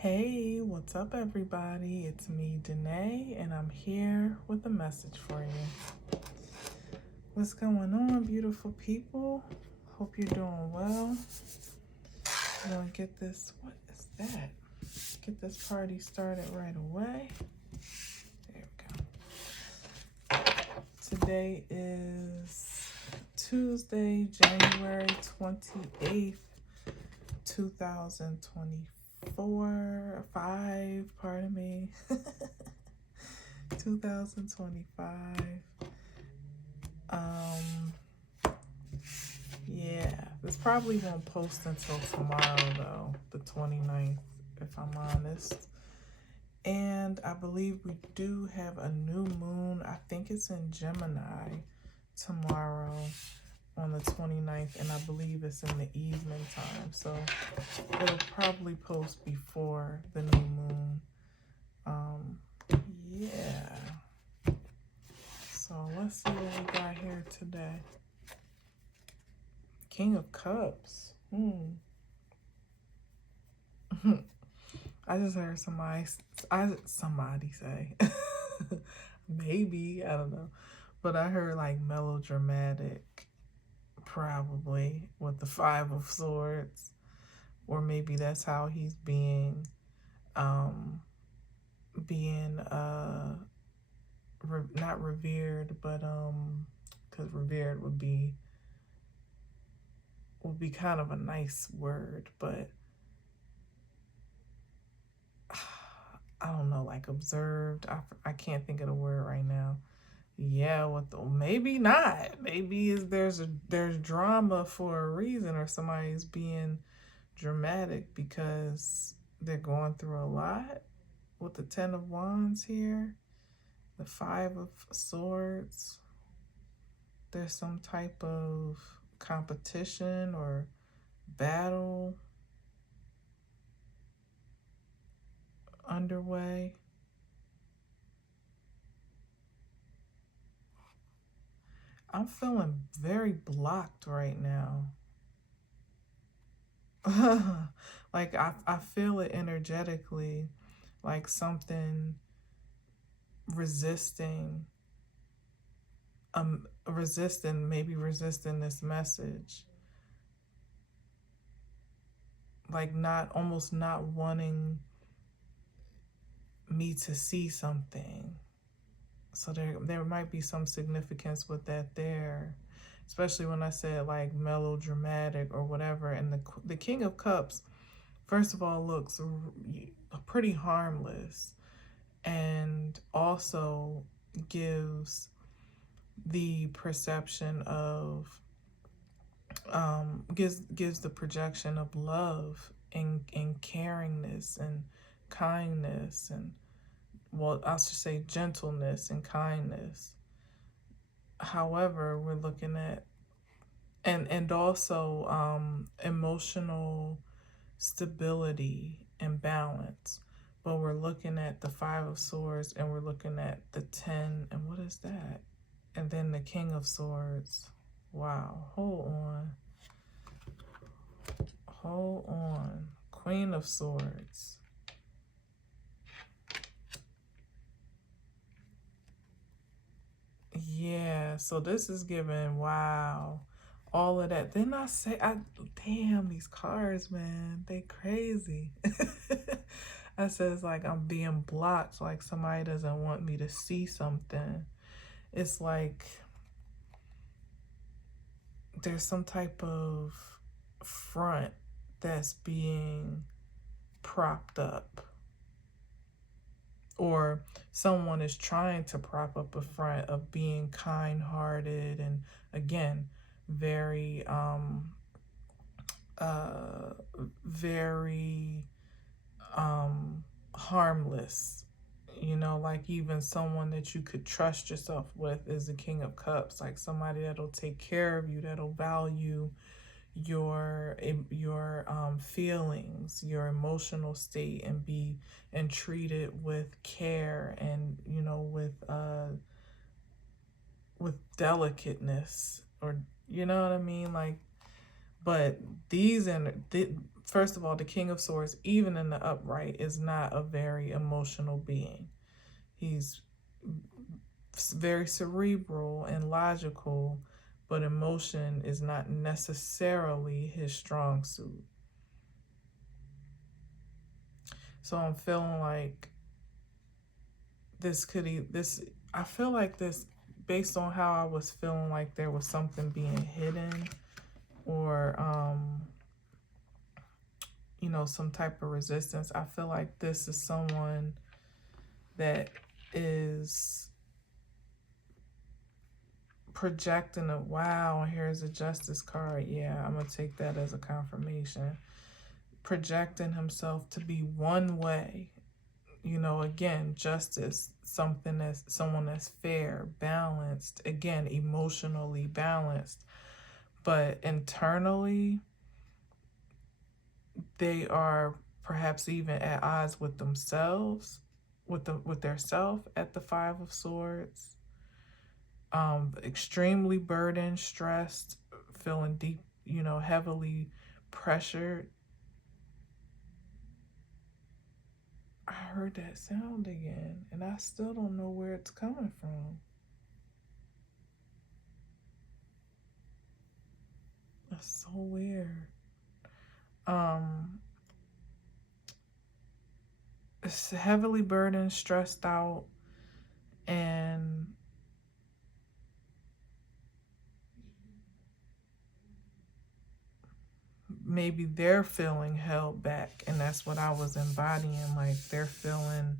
Hey, what's up, everybody? It's me, Danae, and I'm here with a message for you. What's going on, beautiful people? Hope you're doing well. I'm gonna get this, what is that? Get this party started right away. There we go. Today is Tuesday, January 28th, 2025. Yeah, this probably won't post until tomorrow though, the 29th, if I'm honest. And I believe we do have a new moon. I think it's in Gemini tomorrow on the 29th, and I believe it's in the evening time. So it'll probably post before the new moon. Yeah. So let's see what we got here today. King of Cups. I just heard somebody say, maybe, I don't know. But I heard like melodramatic, probably, with the Five of Swords. Or maybe that's how he's being not revered, but because revered would be kind of a nice word, but I don't know, like observed. I can't think of the word right now. Yeah, maybe not. Maybe there's drama for a reason, or somebody's being dramatic because they're going through a lot. With the Ten of Wands here, the Five of Swords, there's some type of competition or battle underway. I'm feeling very blocked right now. Like I feel it energetically, like something resisting resisting this message, like almost not wanting me to see something. So there might be some significance with that there, especially when I said like melodramatic or whatever. And the King of Cups, first of all, looks pretty harmless, and also gives the perception of gives the projection of love and caringness and kindness, and well, I should say gentleness and kindness. However, we're looking at and also emotional stability and balance. But we're looking at the Five of Swords, and we're looking at the 10, and what is that? And then the King of Swords. Wow, hold on. Queen of Swords. Yeah, so this is giving, wow, all of that. Then damn, these cards, man, they crazy. I says like I'm being blocked, like somebody doesn't want me to see something. It's like there's some type of front that's being propped up, or someone is trying to prop up a front of being kind-hearted and, again, very harmless. You know, like even someone that you could trust yourself with is the King of Cups, like somebody that'll take care of you, that'll value your feelings, your emotional state, and treat it with care, and with delicateness, or you know what I mean, like. But first of all, the King of Swords, even in the upright, is not a very emotional being. He's very cerebral and logical, but emotion is not necessarily his strong suit. So I'm feeling like I feel like this, based on how I was feeling like there was something being hidden, or some type of resistance. I feel like this is someone that is projecting wow, here's a Justice card. Yeah, I'm gonna take that as a confirmation. Projecting himself to be one way. Again, justice, someone that's fair, balanced, again, emotionally balanced, but internally they are perhaps even at odds with themselves, with their self at the Five of Swords. Extremely burdened, stressed, feeling deep, heavily pressured. I heard that sound again, and I still don't know where it's coming from. That's so weird. It's heavily burdened, stressed out, and maybe they're feeling held back, and that's what I was embodying. Like they're feeling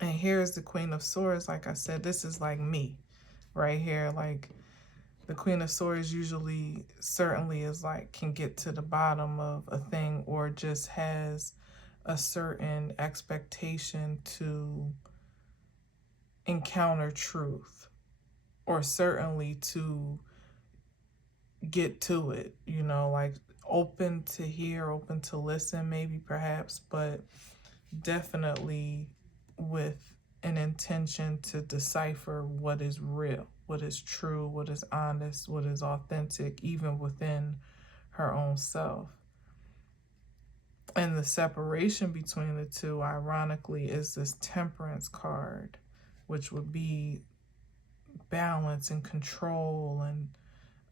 and here's the Queen of Swords. Like I said, this is like me right here. Like the Queen of Swords usually certainly is like, can get to the bottom of a thing, or just has a certain expectation to encounter truth, or certainly to get to it, like open to hear, open to listen, maybe, perhaps, but definitely with an intention to decipher what is real, what is true, what is honest, what is authentic, even within her own self. And the separation between the two, ironically, is this Temperance card, which would be balance and control and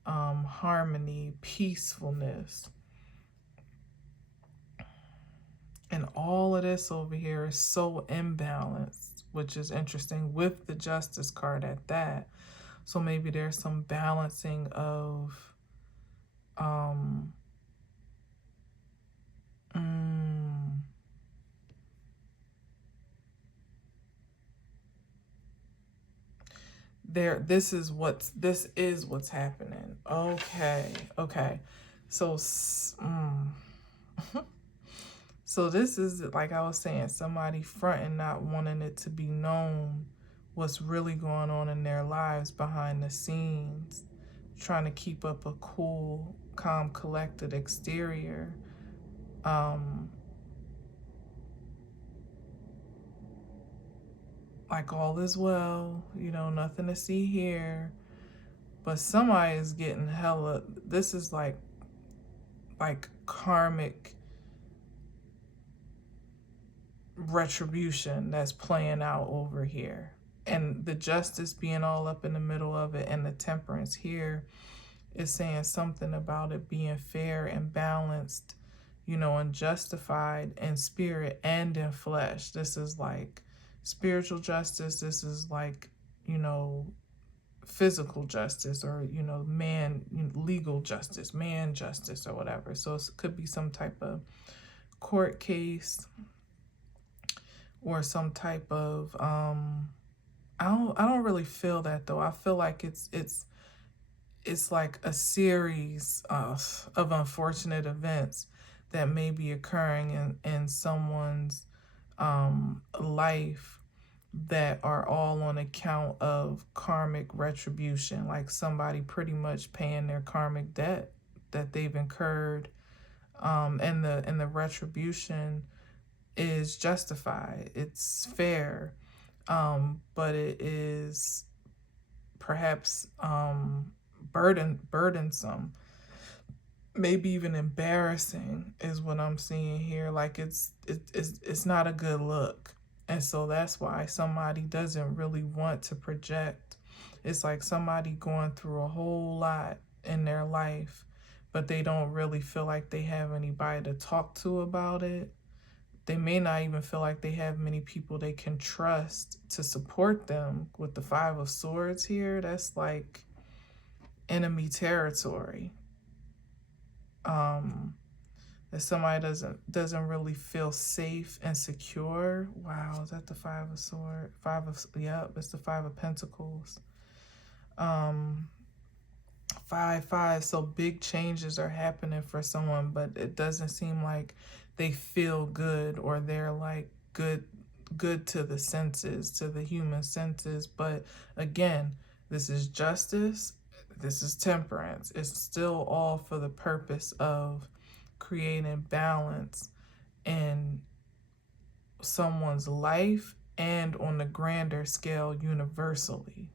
harmony, peacefulness. And all of this over here is so imbalanced, which is interesting, with the Justice card at that. So maybe there's some balancing of this is what's happening. Okay. So so this is, like I was saying, somebody fronting, not wanting it to be known what's really going on in their lives behind the scenes, trying to keep up a cool, calm, collected exterior. Like all is well, nothing to see here. But somebody is getting hella, this is like karmic retribution that's playing out over here. And the Justice being all up in the middle of it, and the Temperance here is saying something about it being fair and balanced, and justified in spirit and in flesh. This is like spiritual justice. This is like, physical justice, or, man, legal justice, man justice, or whatever. So it could be some type of court case, or some type of I don't really feel that, though. I feel like it's like a series of unfortunate events that may be occurring in someone's life, that are all on account of karmic retribution, like somebody pretty much paying their karmic debt that they've incurred, and the retribution is justified. It's fair, but it is perhaps burdensome, maybe even embarrassing is what I'm seeing here. Like it's not a good look. And so that's why somebody doesn't really want to project. It's like somebody going through a whole lot in their life, but they don't really feel like they have anybody to talk to about it. They may not even feel like they have many people they can trust to support them. With the Five of Swords here, that's like enemy territory. That somebody doesn't really feel safe and secure. Wow, is that the Five of Swords? Yep, it's the Five of Pentacles. 5-5. So big changes are happening for someone, but it doesn't seem like they feel good, or they're like good to the senses, to the human senses. But again, this is justice, this is temperance. It's still all for the purpose of creating balance in someone's life and on the grander scale universally.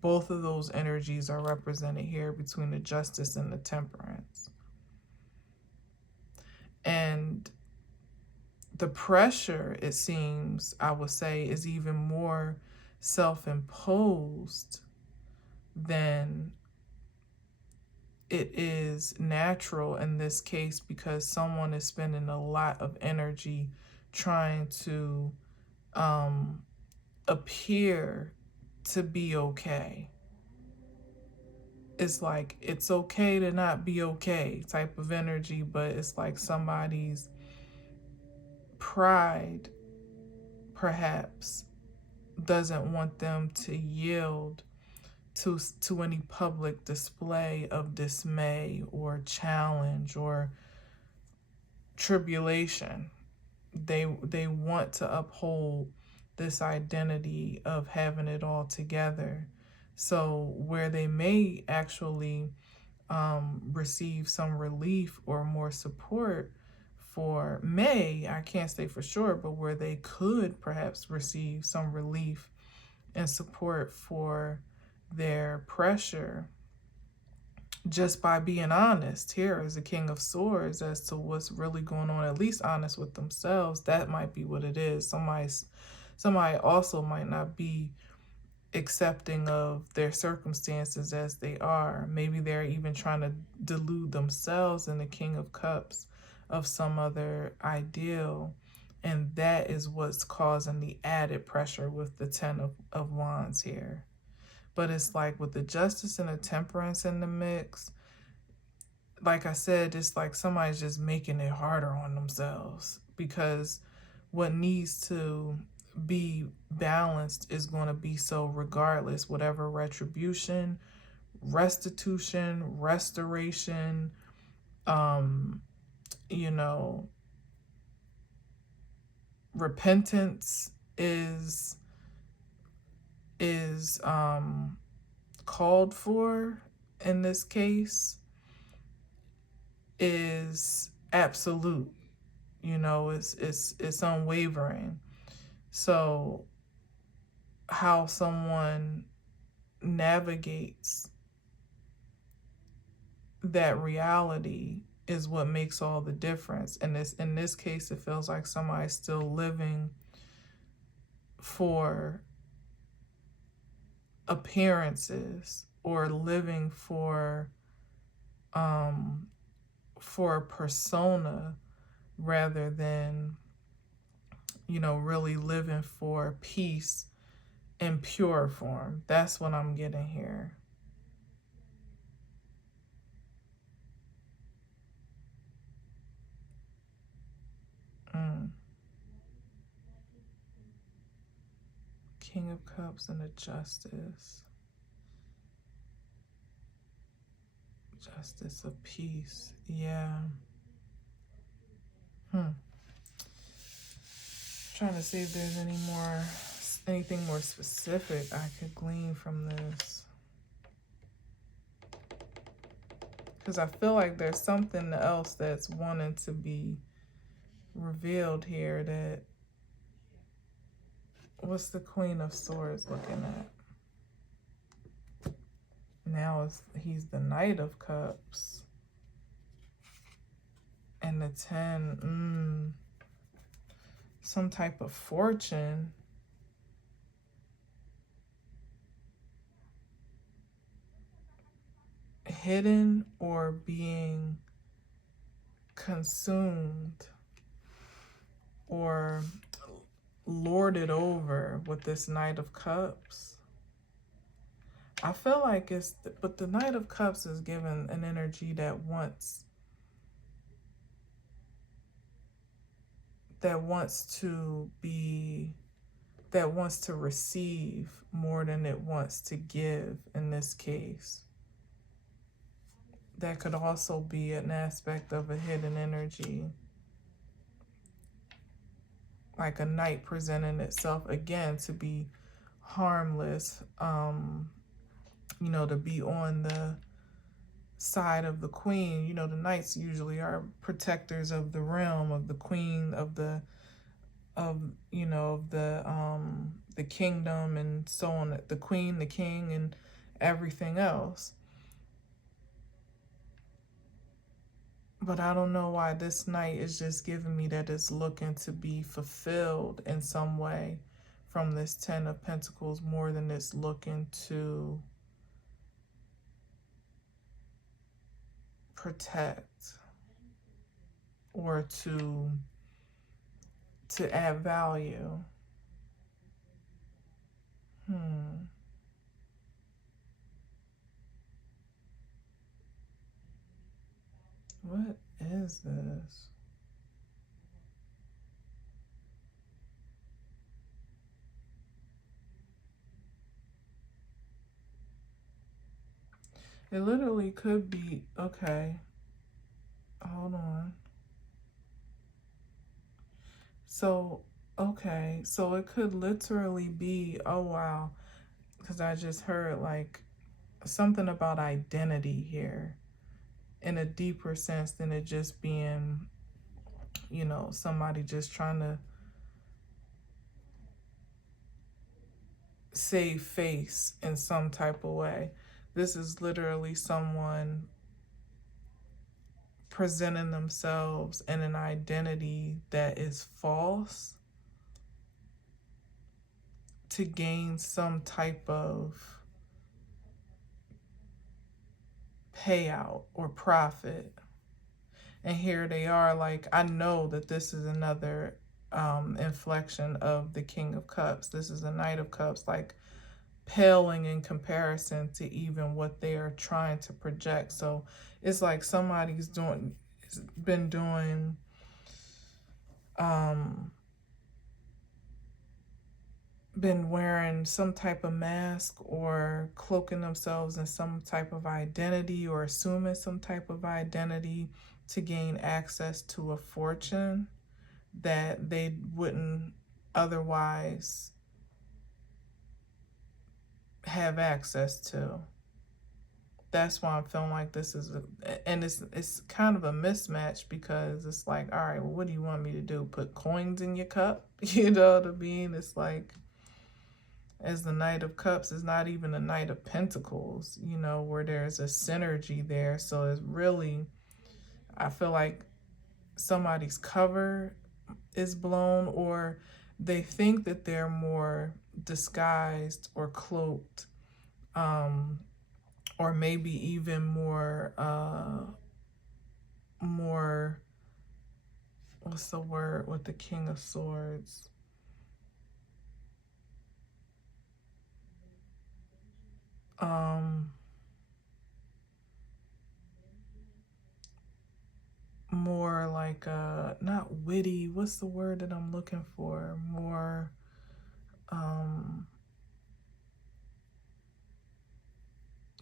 Both of those energies are represented here between the justice and the temperance. And the pressure, it seems, I would say, is even more self-imposed than it is natural in this case, because someone is spending a lot of energy trying to appear to be okay. It's like it's okay to not be okay type of energy, but it's like somebody's pride perhaps doesn't want them to yield to any public display of dismay or challenge or tribulation. They want to uphold this identity of having it all together. So where they may actually receive some relief or more support I can't say for sure, but where they could perhaps receive some relief and support for their pressure just by being honest here as the King of Swords as to what's really going on, at least honest with themselves. That might be what it is. Somebody also might not be accepting of their circumstances as they are. Maybe they're even trying to delude themselves in the King of Cups of some other ideal, and that is what's causing the added pressure with the Ten of Wands here. But it's like with the justice and the temperance in the mix, like I said, it's like somebody's just making it harder on themselves, because what needs to be balanced is going to be so regardless, whatever retribution, restitution, restoration, repentance is called for in this case, is absolute. It's unwavering. So how someone navigates that reality is what makes all the difference. And in this case, it feels like somebody's still living for appearances, or living for a persona, rather than really living for peace in pure form. That's what I'm getting here. King of Cups and the Justice. Justice of peace. Yeah. Trying to see if there's anything more specific I could glean from this. Because I feel like there's something else that's wanting to be revealed here. That, what's the Queen of Swords looking at? Now he's the Knight of Cups. And the 10, some type of fortune. Hidden or being consumed or lorded over with this Knight of Cups. I feel like but the Knight of Cups is given an energy that wants to receive more than it wants to give in this case. That could also be an aspect of a hidden energy. Like a knight presenting itself again to be harmless, to be on the side of the queen. The knights usually are protectors of the realm, of the queen, of the kingdom, and so on, the queen, the king, and everything else. But I don't know why this knight is just giving me that it's looking to be fulfilled in some way from this 10 of Pentacles, more than it's looking to protect or to add value. What is this? It literally could be, okay, hold on. So, okay, so it could literally be, oh wow, because I just heard like something about identity here in a deeper sense than it just being, somebody just trying to save face in some type of way. This is literally someone presenting themselves in an identity that is false to gain some type of payout or profit. And here they are, like, I know that this is another inflection of the King of Cups. This is the Knight of Cups, like paling in comparison to even what they are trying to project. So it's like somebody's been doing been wearing some type of mask or cloaking themselves in some type of identity or assuming some type of identity to gain access to a fortune that they wouldn't otherwise have access to. That's why I'm feeling like this is, and it's kind of a mismatch, because it's like, all right, well, what do you want me to do? Put coins in your cup? You know what I mean? It's like, as the Knight of Cups is not even a Knight of Pentacles, where there's a synergy there. So it's really, I feel like somebody's cover is blown, or they think that they're more disguised or cloaked, or maybe even more, what's the word with the King of Swords? More like not witty, what's the word that I'm looking for? More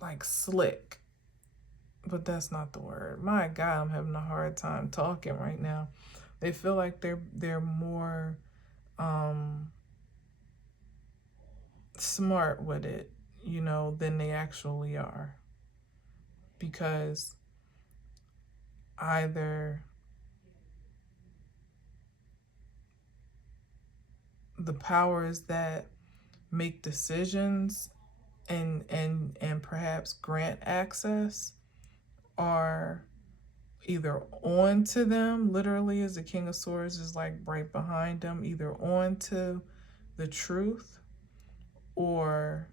like slick, but that's not the word. My God, I'm having a hard time talking right now. They feel like they're more smart with it, than they actually are, because either the powers that make decisions and perhaps grant access are either on to them, literally, as the King of Swords is like right behind them, either on to the truth, or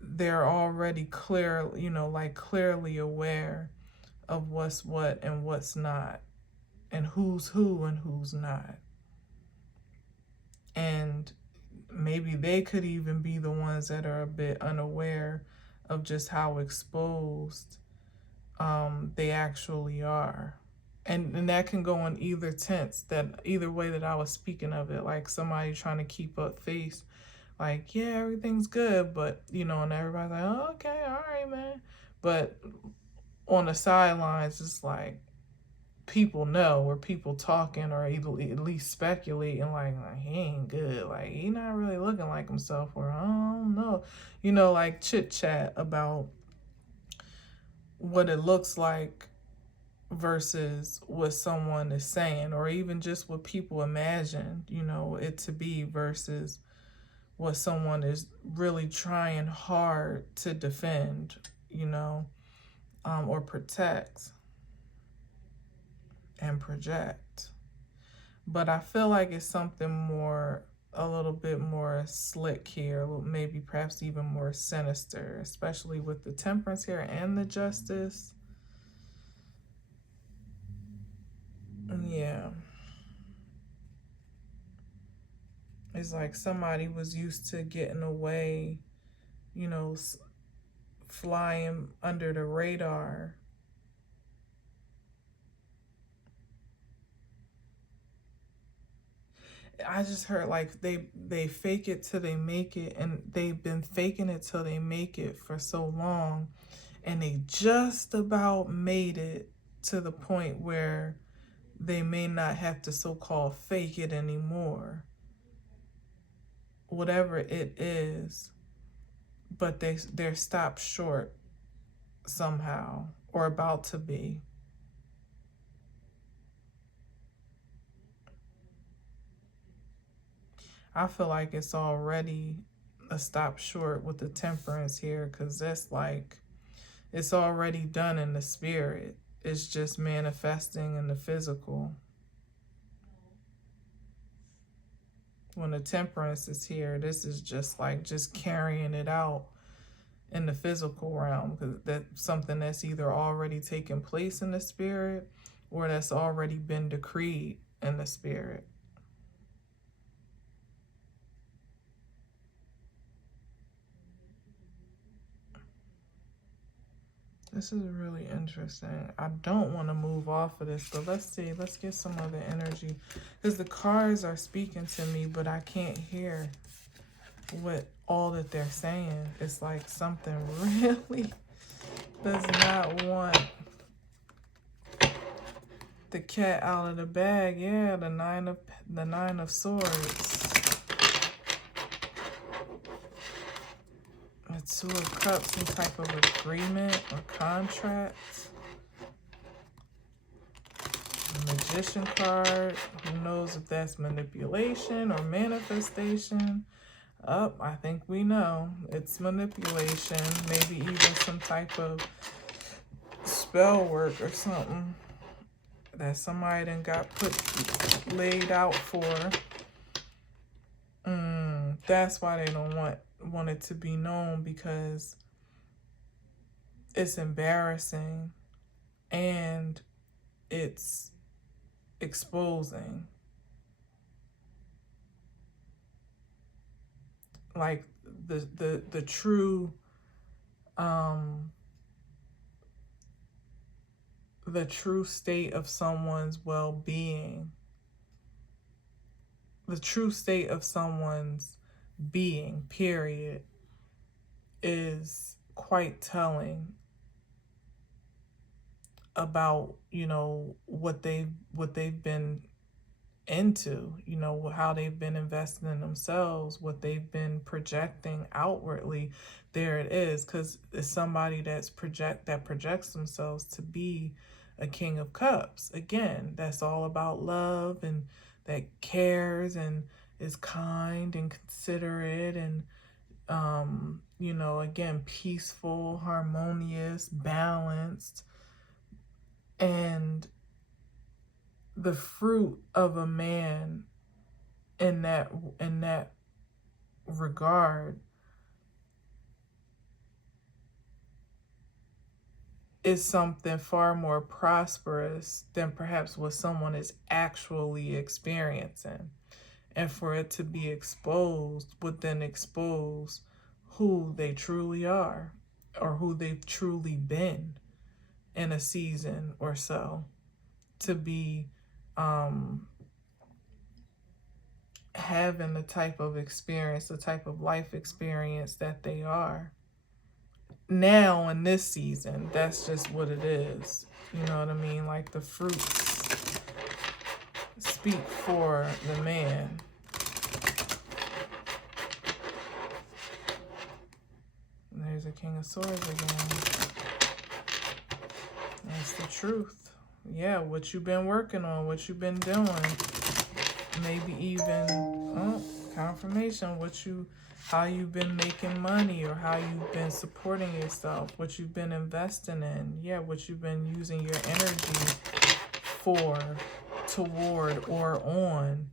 they're already clear, like clearly aware of what's what and what's not, and who's who and who's not. And maybe they could even be the ones that are a bit unaware of just how exposed they actually are. And that can go in either tense, that either way that I was speaking of it, like somebody trying to keep up face, like, yeah, everything's good, but, and everybody's like, oh, okay, all right, man. But on the sidelines, it's like people know, or people talking, or at least speculating, like he ain't good, like he not really looking like himself, or I don't know, like chit chat about what it looks like versus what someone is saying, or even just what people imagine, it to be versus what someone is really trying hard to defend, or protect and project. But I feel like it's something more, a little bit more slick here, maybe perhaps even more sinister, especially with the Temperance here and the Justice. Yeah. It's like somebody was used to getting away, flying under the radar. I just heard like they fake it till they make it, and they've been faking it till they make it for so long, and they just about made it to the point where they may not have to so-called fake it anymore, whatever it is, but they're stopped short somehow, or about to be. I feel like it's already a stop short with the Temperance here, because that's like, it's already done in the spirit. It's just manifesting in the physical. When the Temperance is here, this is just like just carrying it out in the physical realm, because that's something that's either already taken place in the spirit, or that's already been decreed in the spirit. This is really interesting. I don't want to move off of this, but let's see. Let's get some other energy, because the cards are speaking to me, but I can't hear what all that they're saying. It's like something really does not want the cat out of the bag. Yeah, the nine of swords. The Two of Cups, some type of agreement or contract. The Magician card. Who knows if that's manipulation or manifestation? I think we know. It's manipulation. Maybe even some type of spell work or something that somebody done got laid out for. That's why they don't want it to be known, because it's embarrassing and it's exposing. Like the true the true state of someone's well-being, the true state of someone's being, period, is quite telling about, what they've been into, how they've been investing in themselves, what they've been projecting outwardly. There it is, because it's somebody that projects themselves to be a King of Cups. Again, that's all about love, and that cares and is kind and considerate, and You know, again, peaceful, harmonious, balanced. And the fruit of a man in that regard is something far more prosperous than perhaps what someone is actually experiencing. And for it to be exposed would then expose who they truly are or who they've truly been in a season or so, to be having the type of experience, the type of life experience that they are. Now in this season, that's just what it is. You know what I mean? Like the fruits speak for the man. And there's a King of Swords again. That's the truth. Yeah, what you've been working on, what you've been doing. Maybe even confirmation, how you've been making money, or how you've been supporting yourself, what you've been investing in. Yeah, what you've been using your energy for, toward, or on.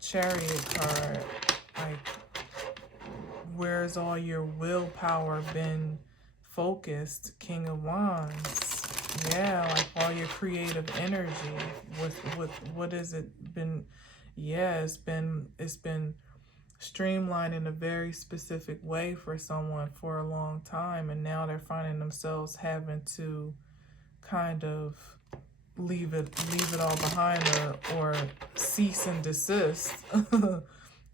Chariot card. Like, where's all your willpower been focused? King of Wands. Yeah, like all your creative energy. What has it been? Yeah, it's been streamlined in a very specific way for someone for a long time, and now they're finding themselves having to kind of leave it all behind, or cease and desist.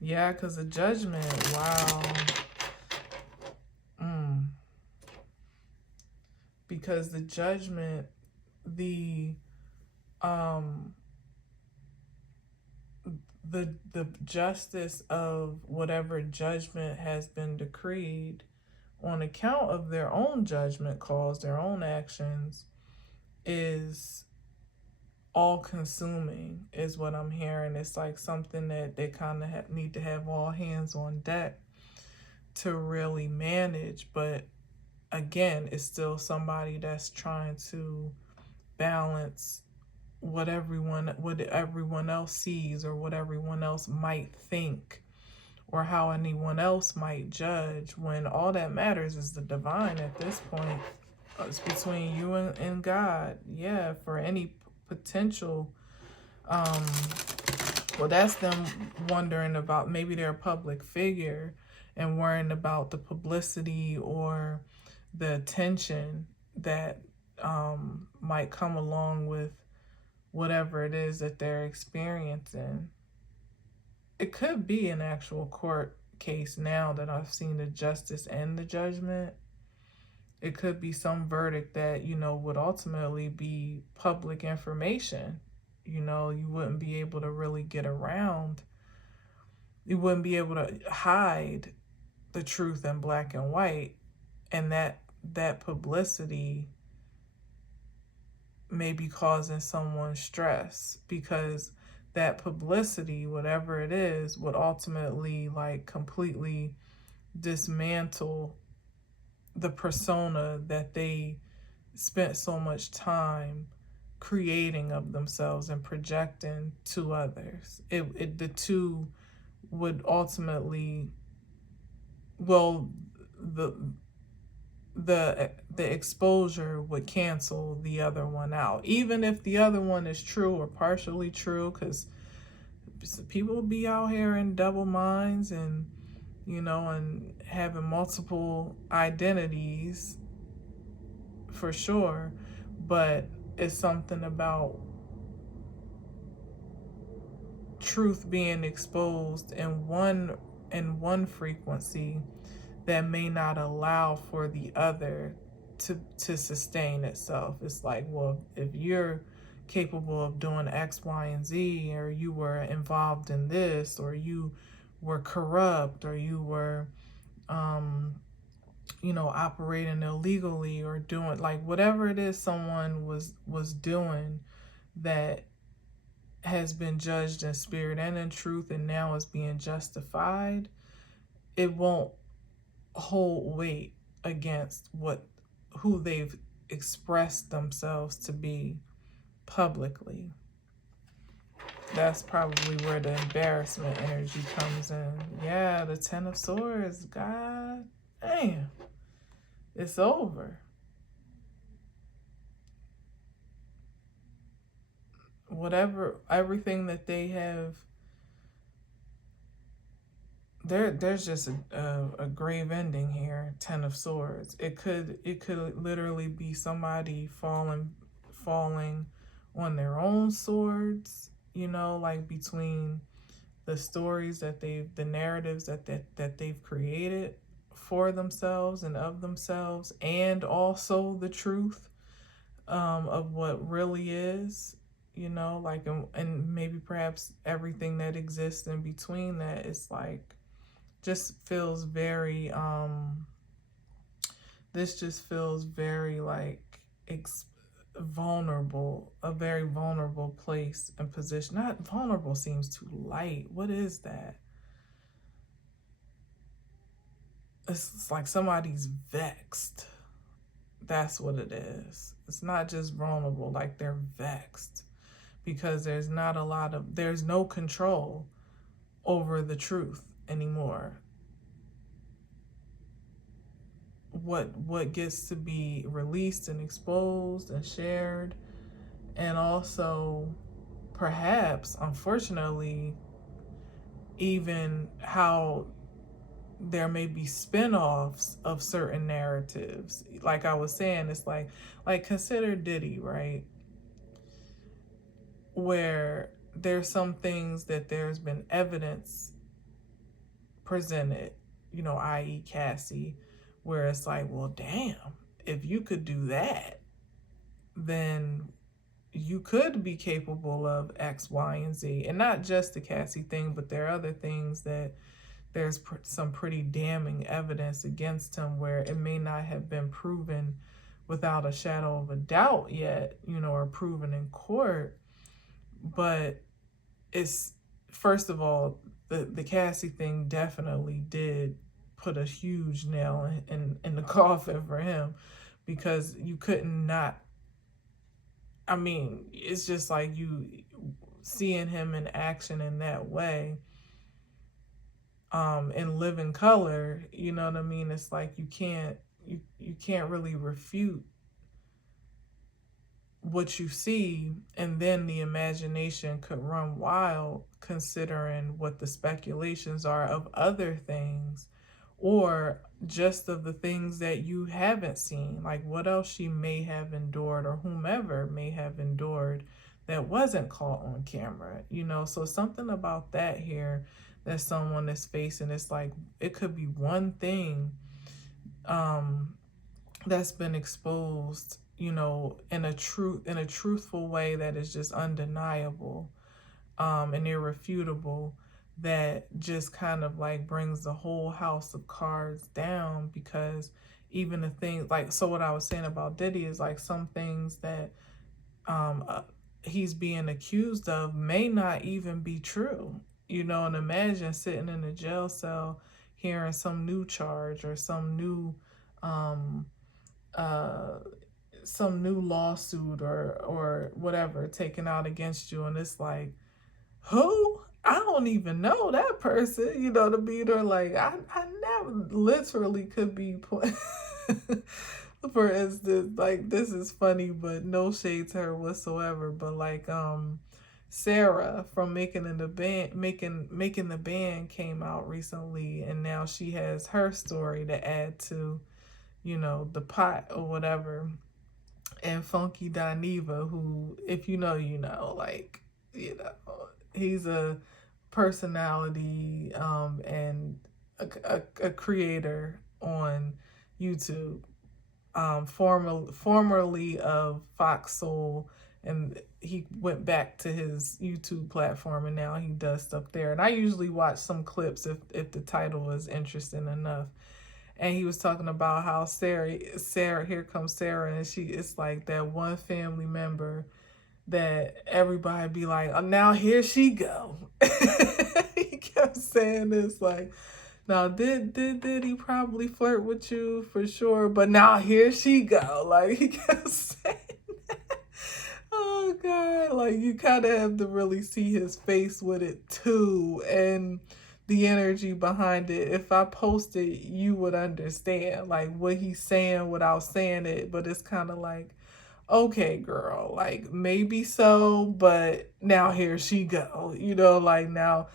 Yeah, because the Judgment, wow. Because the Judgment, the justice of whatever judgment has been decreed on account of their own judgment calls, their own actions, is all consuming, is what I'm hearing. It's like something that they kind of need to have all hands on deck to really manage. But again, it's still somebody that's trying to balance what everyone else sees, or what everyone else might think, or how anyone else might judge, when all that matters is the divine at this point. It's between you and God. Yeah, for any potential well, that's them wondering about, maybe they're a public figure and worrying about the publicity or the attention that might come along with whatever it is that they're experiencing. It could be an actual court case now that I've seen the justice and the judgment. It could be some verdict that, would ultimately be public information. You wouldn't be able to really get around. You wouldn't be able to hide the truth in black and white. And that publicity may be causing someone stress, because that publicity, whatever it is, would ultimately completely dismantle the persona that they spent so much time creating of themselves and projecting to others. The two would ultimately, well, the exposure would cancel the other one out, even if the other one is true or partially true, because people be out here in double minds and and having multiple identities, for sure. But it's something about truth being exposed in one frequency that may not allow for the other to sustain itself. It's like, well, if you're capable of doing X, Y, and Z, or you were involved in this, or you were corrupt, or you were operating illegally, or doing whatever it is someone was doing that has been judged in spirit and in truth, and now is being justified, it won't hold weight against who they've expressed themselves to be publicly. That's probably where the embarrassment energy comes in. Yeah, the Ten of Swords. God damn. It's over. Whatever, everything that they have, there's just a grave ending here. Ten of Swords. It could literally be somebody falling on their own swords, like between the stories the narratives that they've created for themselves and of themselves, and also the truth of what really is, like, and maybe perhaps everything that exists in between that. It's like, just feels very, this just feels very like vulnerable, a very vulnerable place and position. Not vulnerable seems too light. What is that? It's like somebody's vexed. That's what it is. It's not just vulnerable, like they're vexed because there's no control over the truth anymore. What gets to be released and exposed and shared, and also perhaps, unfortunately, even how there may be spin-offs of certain narratives. Like I was saying, it's like consider Diddy, right? Where there's some things that there's been evidence presented, i.e. Cassie, where it's like, well, damn, if you could do that, then you could be capable of X, Y, and Z. And not just the Cassie thing, but there are other things that there's some pretty damning evidence against him where it may not have been proven without a shadow of a doubt yet, or proven in court. But it's, first of all, the Cassie thing definitely did put a huge nail in the coffin for him, because you couldn't not, I mean, it's just like you seeing him in action in that way, in living color, you know what I mean? It's like you can't really refute what you see, and then the imagination could run wild considering what the speculations are of other things, or just of the things that you haven't seen, like what else she may have endured, or whomever may have endured that wasn't caught on camera, so something about that here that someone is facing. It's like it could be one thing that's been exposed, in a truthful way that is just undeniable, and irrefutable, that just kind of like brings the whole house of cards down. Because even the things like, so what I was saying about Diddy is like some things that he's being accused of may not even be true, and imagine sitting in a jail cell hearing some new charge or some new lawsuit or whatever taken out against you, and it's like, who? I don't even know that person, to be there. Like, I never literally could be for instance, like, this is funny, but no shade to her whatsoever, but like Sarah from making the band came out recently, and now she has her story to add to, the pot or whatever. And Funky Dineva, who, if you know, like, he's a personality and a creator on YouTube, formerly of Fox Soul, and he went back to his YouTube platform, and now he does stuff there. And I usually watch some clips if the title is interesting enough. And he was talking about how Sarah, here comes Sarah, and it's like that one family member that everybody be like, oh, now here she go. He kept saying this, like, Now, did he probably flirt with you for sure? But now here she go. Like he kept saying, oh God, like you kind of have to really see his face with it too, and the energy behind it. If I post it, you would understand like what he's saying without saying it. But it's kind of like, okay, girl, like maybe so, but now here she go. Like now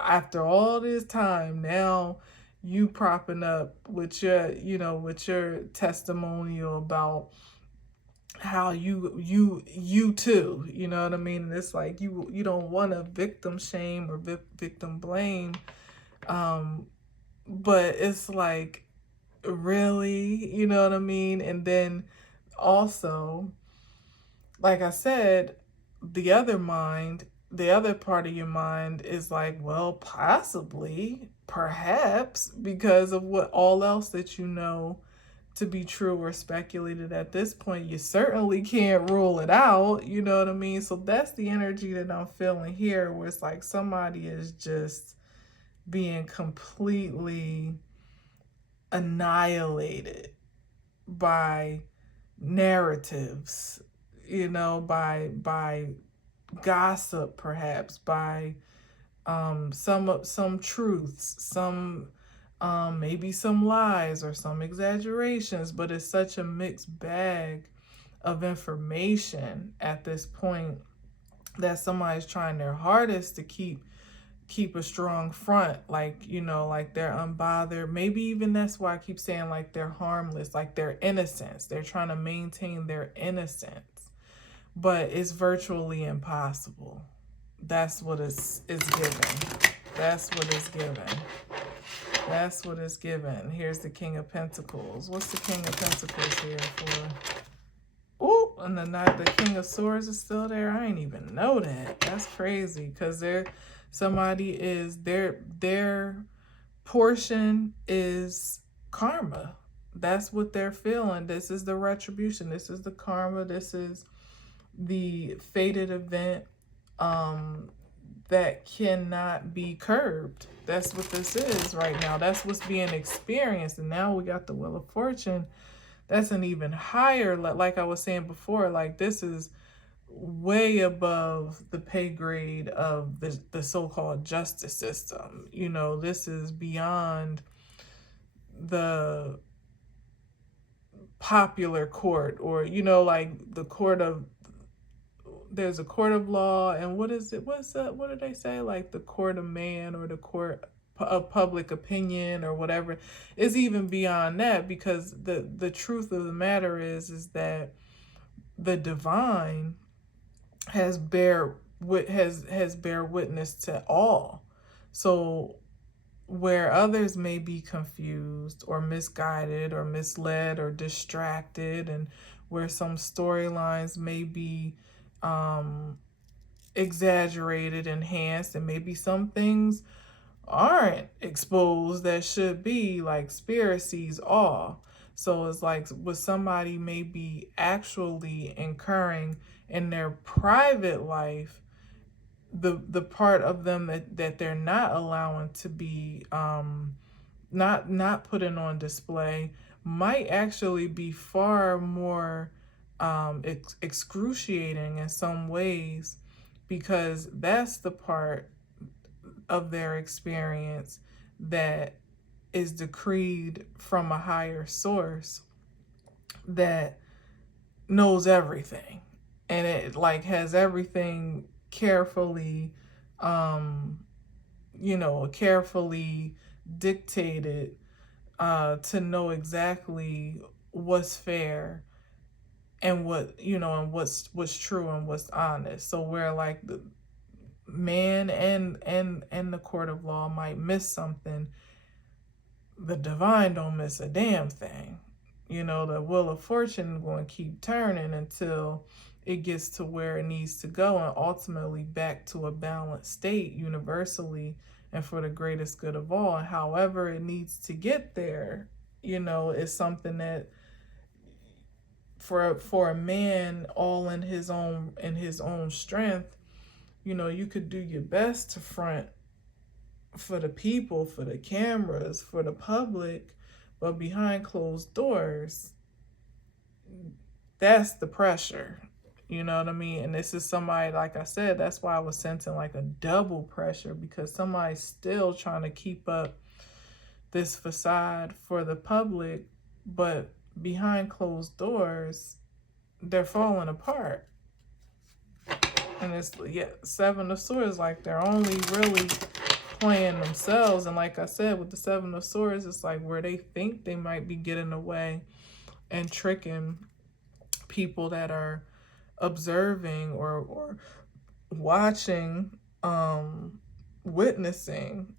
after all this time, now you propping up with your testimonial about how you too, you know what I mean? And it's like you don't want to victim shame or victim blame, but it's like really, you know what I mean? And then also, like I said, the other part of your mind is like, well, possibly, perhaps, because of what all else that you know to be true or speculated at this point. You certainly can't rule it out, you know what I mean? So that's the energy that I'm feeling here, where it's like somebody is just being completely annihilated by narratives, by gossip, perhaps by some truths, some maybe some lies or some exaggerations, but it's such a mixed bag of information at this point that somebody's trying their hardest to keep a strong front, like like they're unbothered. Maybe even that's why I keep saying like they're harmless, like their innocence. They're trying to maintain their innocence, but it's virtually impossible. That's what is given. That's what is given. That's what is given. Here's the King of Pentacles. What's the King of Pentacles here for? Oh, and the King of Swords is still there. I ain't even know that. That's crazy, because their portion is karma. That's what they're feeling. This is the retribution. This is the karma. This is the fated event that cannot be curbed. That's what this is right now. That's what's being experienced. And now we got the Wheel of Fortune. That's an even higher, like I was saying before, like this is way above the pay grade of the so-called justice system. This is beyond the popular court, or like the court of, there's a court of law, and what is it, what do they say, like the court of man, or the court of public opinion, or whatever. Is even beyond that, because the truth of the matter is that the divine has bear witness to all. So where others may be confused or misguided or misled or distracted, and where some storylines may be exaggerated, enhanced, and maybe some things aren't exposed that should be, like spirit sees all. So it's like what somebody may be actually incurring in their private life, the part of them that they're not allowing to be not putting on display, might actually be far more excruciating in some ways, because that's the part of their experience that is decreed from a higher source that knows everything, and it like has everything carefully carefully dictated to know exactly what's fair, and and what's true and what's honest. So where like the man and the court of law might miss something, the divine don't miss a damn thing. The Wheel of Fortune going to keep turning until it gets to where it needs to go, and ultimately back to a balanced state universally and for the greatest good of all. And however it needs to get there, is something that for a man all in his own strength, you could do your best to front for the people, for the cameras, for the public, but behind closed doors, that's the pressure. You know what I mean? And this is somebody, like I said, that's why I was sensing like a double pressure, because somebody's still trying to keep up this facade for the public, but behind closed doors, they're falling apart. And it's, yeah, Seven of Swords, like they're only really playing themselves. And like I said, with the Seven of Swords, it's like where they think they might be getting away and tricking people that are observing or watching, witnessing,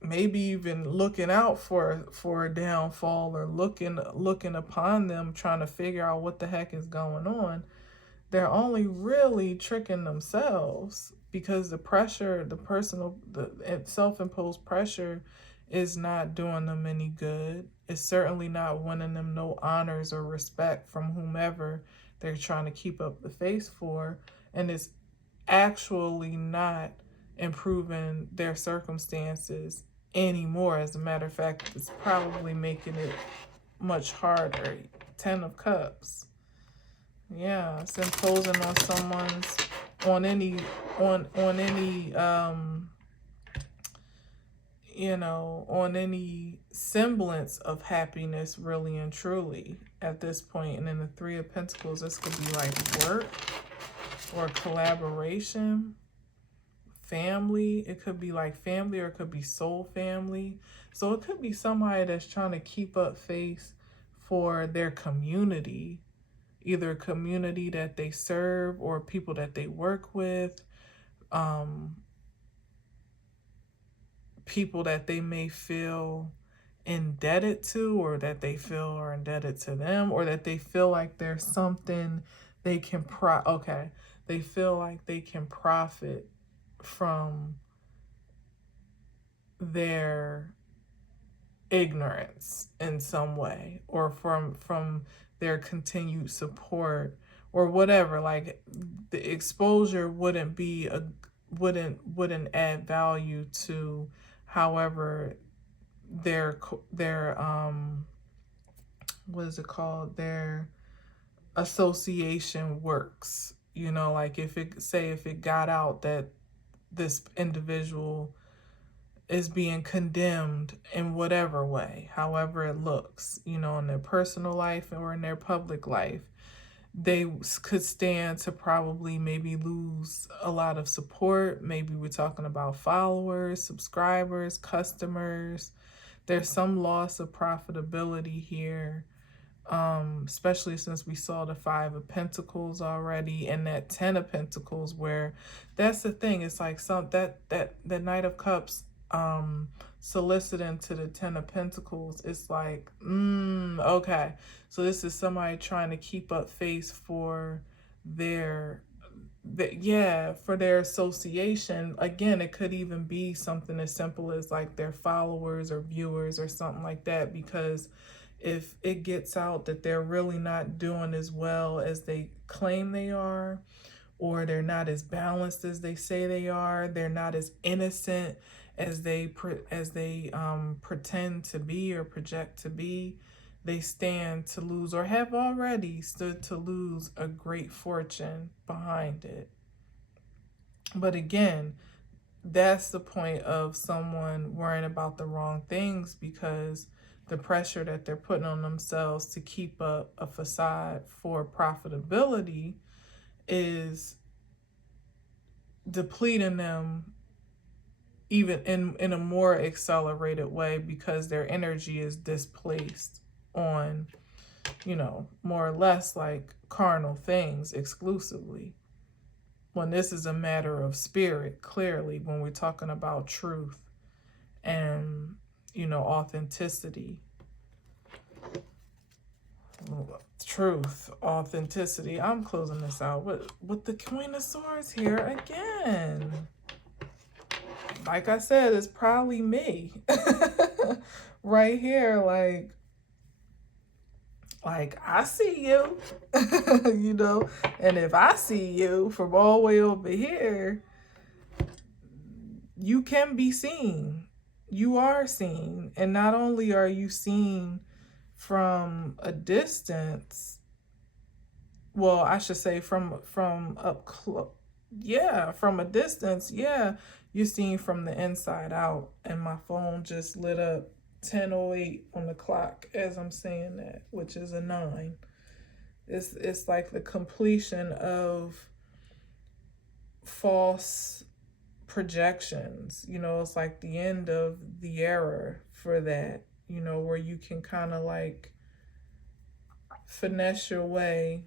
maybe even looking out for a downfall, or looking upon them, trying to figure out what the heck is going on. They're only really tricking themselves, because the pressure, the self-imposed pressure is not doing them any good. It's certainly not winning them no honors or respect from whomever they're trying to keep up the face for. And it's actually not improving their circumstances anymore. As a matter of fact, it's probably making it much harder. 10 of Cups. Yeah, it's imposing on someone's, on any you know, on any semblance of happiness, really and truly, at this point. And in the Three of Pentacles, this could be like work or collaboration, family. It could be like family, or it could be soul family. So it could be somebody that's trying to keep up face for their community, either a community that they serve or people that they work with, people that they may feel indebted to, or that they feel are indebted to them, or that they feel like there's something they can they feel like they can profit from their ignorance in some way, or from their continued support, or whatever. Like the exposure wouldn't add value to however their what is it called, their association works. You know, like if it got out that this individual is being condemned in whatever way, however it looks, you know, in their personal life or in their public life, they could stand to probably maybe lose a lot of support. Maybe we're talking about followers, subscribers, customers. There's some loss of profitability here, especially since we saw the Five of Pentacles already, and that 10 of Pentacles, where that's the thing. It's like the Knight of Cups soliciting to the 10 of Pentacles. It's like, okay, so this is somebody trying to keep up face for their association. Again, it could even be something as simple as like their followers or viewers or something like that, because if it gets out that they're really not doing as well as they claim they are, or they're not as balanced as they say they are, they're not as innocent as they pretend to be or project to be, they stand to lose, or have already stood to lose, a great fortune behind it. But again, that's the point of someone worrying about the wrong things, because the pressure that they're putting on themselves to keep up a facade for profitability is depleting them even in a more accelerated way, because their energy is displaced on, you know, more or less like carnal things exclusively, when this is a matter of spirit, clearly, when we're talking about truth and, you know, authenticity. Truth, authenticity. I'm closing this out with the Queen of Swords here again. Like I said, it's probably me right here. Like I see you, you know, and if I see you from all the way over here, you can be seen. You are seen. And not only are you seen from a distance, well, I should say from up close. Yeah, from a distance, yeah, you're seen from the inside out. And my phone just lit up 10:08 on the clock as I'm saying that, which is a 9. It's like the completion of false projections. It's like the end of the era for that, where you can kind of like finesse your way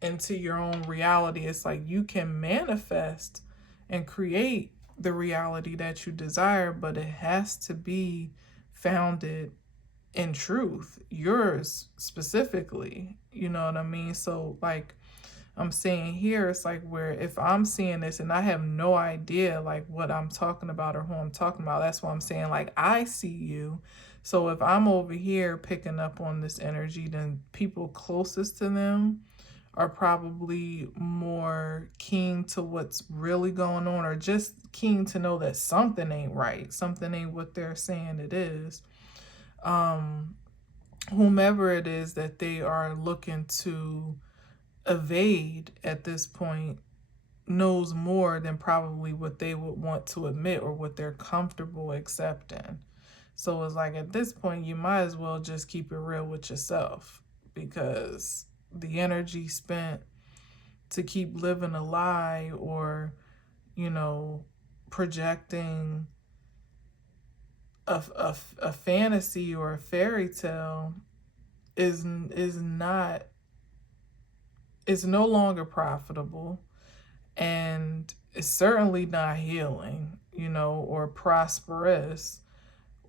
into your own reality. It's like you can manifest and create the reality that you desire, but it has to be founded in truth, yours specifically. You know what I mean? So, like I'm saying here, it's like where if I'm seeing this and I have no idea like what I'm talking about or who I'm talking about, that's why I'm saying like I see you. So if I'm over here picking up on this energy, then people closest to them are probably more keen to what's really going on, or just keen to know that something ain't right, something ain't what they're saying it is. Whomever it is that they are looking to evade at this point knows more than probably what they would want to admit or what they're comfortable accepting. So it's like at this point, you might as well just keep it real with yourself, because the energy spent to keep living a lie or, projecting a fantasy or a fairy tale is no longer profitable, and it's certainly not healing, or prosperous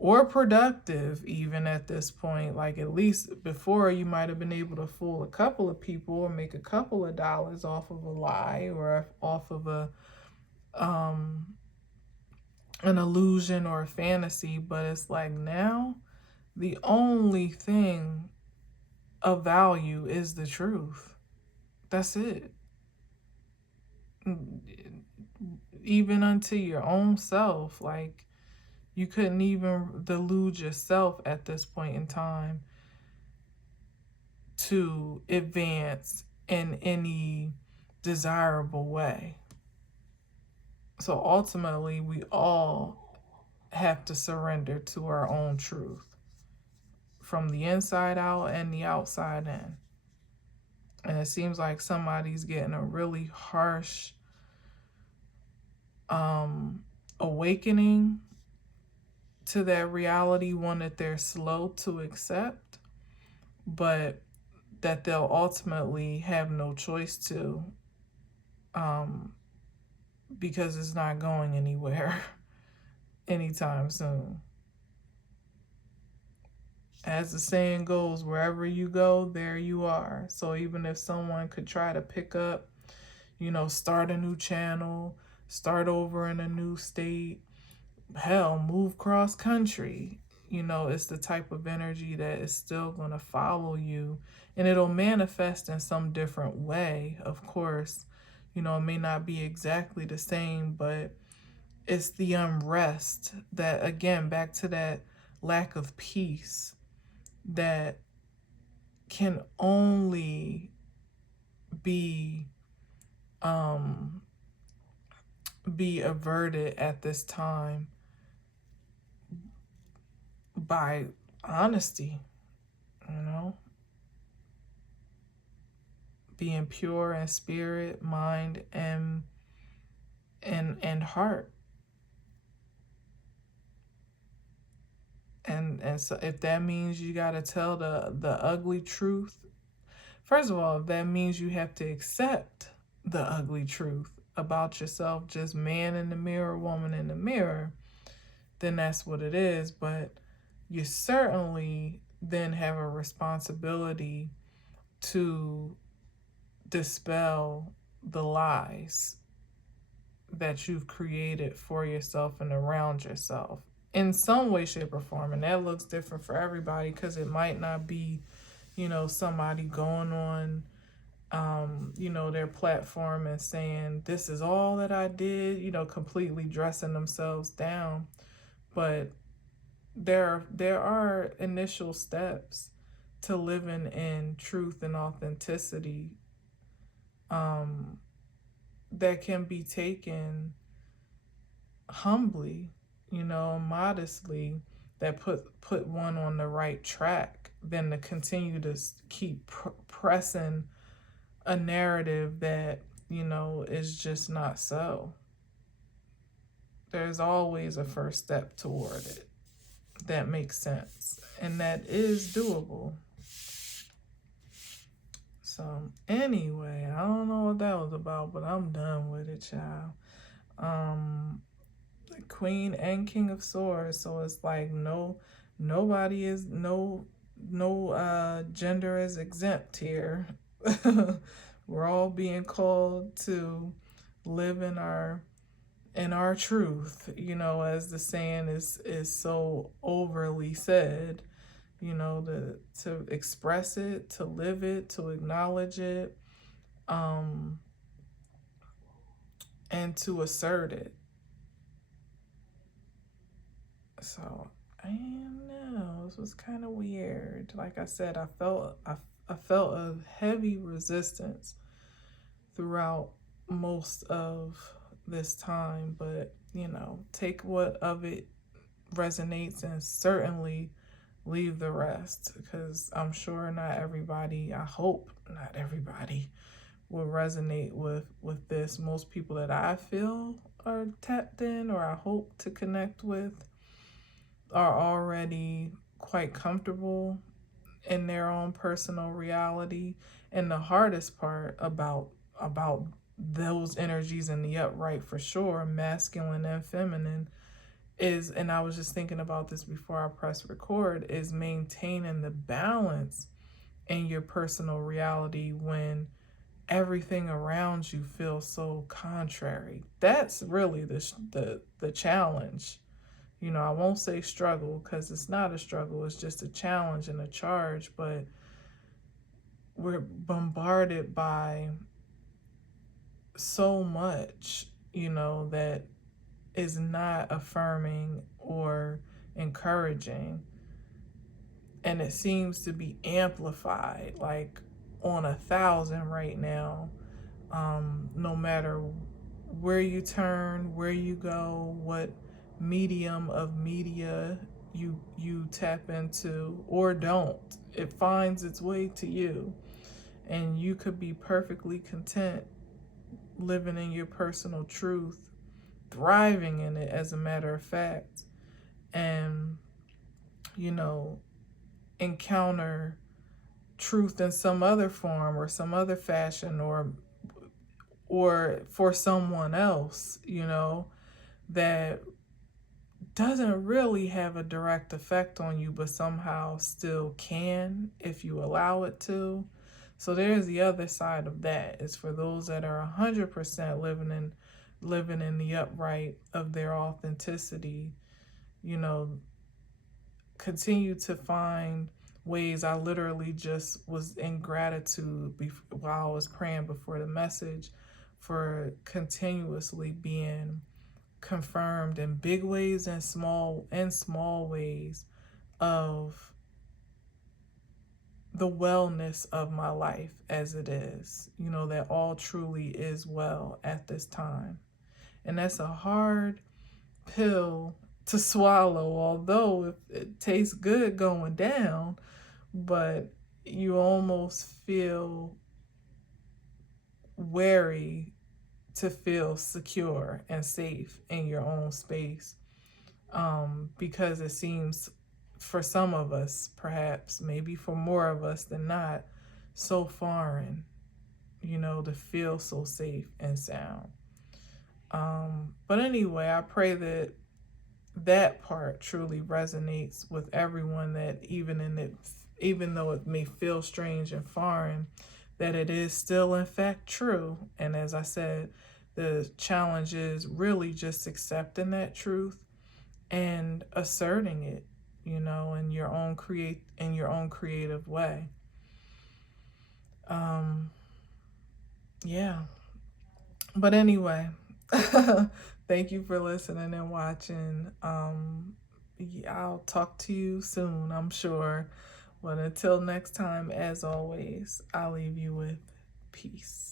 or productive even at this point. Like at least before, you might have been able to fool a couple of people or make a couple of dollars off of a lie or off of an illusion or a fantasy. But it's like now the only thing of value is the truth. That's it. Even unto your own self, like you couldn't even delude yourself at this point in time to advance in any desirable way. So ultimately, we all have to surrender to our own truth from the inside out and the outside in. And it seems like somebody's getting a really harsh awakening to that reality, one that they're slow to accept, but that they'll ultimately have no choice to, because it's not going anywhere anytime soon. As the saying goes, wherever you go, there you are. So even if someone could try to pick up, start a new channel, start over in a new state, hell, move cross country, it's the type of energy that is still going to follow you, and it'll manifest in some different way, of course. It may not be exactly the same, but it's the unrest that, again, back to that lack of peace, that can only be averted at this time by honesty, being pure in spirit, mind, and heart. And so if that means you got to tell the ugly truth, first of all, if that means you have to accept the ugly truth about yourself, just man in the mirror, woman in the mirror, then that's what it is. But you certainly then have a responsibility to dispel the lies that you've created for yourself and around yourself in some way, shape, or form. And that looks different for everybody, because it might not be, somebody going on their platform and saying, this is all that I did, completely dressing themselves down. But there are initial steps to living in truth and authenticity, that can be taken humbly, modestly, that put one on the right track, than to continue to keep pressing a narrative that, is just not so. There's always a first step toward it that makes sense and that is doable. So anyway, I don't know what that was about, but I'm done with it, child. The Queen and King of Swords, so it's like nobody is no gender is exempt here. We're all being called to live in our truth, as the saying is so overly said, to express it, to live it, to acknowledge it, and to assert it. So I don't know, this was kind of weird. Like I said, I felt a heavy resistance throughout most of this time, but take what of it resonates and certainly leave the rest, because I'm sure not everybody, I hope not everybody, will resonate with this. Most people that I feel are tapped in, or I hope to connect with, are already quite comfortable in their own personal reality. And the hardest part about those energies in the upright, for sure, masculine and feminine, is, and I was just thinking about this before I press record, is maintaining the balance in your personal reality when everything around you feels so contrary. That's really the challenge. I won't say struggle, because it's not a struggle, it's just a challenge and a charge, but we're bombarded by so much, that is not affirming or encouraging. And it seems to be amplified, like on 1,000 right now. No matter where you turn, where you go, what medium of media you tap into or don't, it finds its way to you. And you could be perfectly content living in your personal truth, thriving in it, as a matter of fact, and encounter truth in some other form or some other fashion, or for someone else, that doesn't really have a direct effect on you, but somehow still can if you allow it to. So there's the other side of that. It's for those that are 100% living in the upright of their authenticity. Continue to find ways. I literally just was in gratitude while I was praying before the message, for continuously being confirmed in big ways and small ways of the wellness of my life as it is, that all truly is well at this time. And that's a hard pill to swallow, although it tastes good going down, but you almost feel wary to feel secure and safe in your own space, because it seems, for some of us, perhaps, maybe for more of us than not, so foreign, to feel so safe and sound. But anyway, I pray that part truly resonates with everyone, that even though it may feel strange and foreign, that it is still in fact true. And as I said, the challenge is really just accepting that truth and asserting it, in your own creative way. Yeah. But anyway, thank you for listening and watching. Yeah, I'll talk to you soon, I'm sure. But until next time, as always, I'll leave you with peace.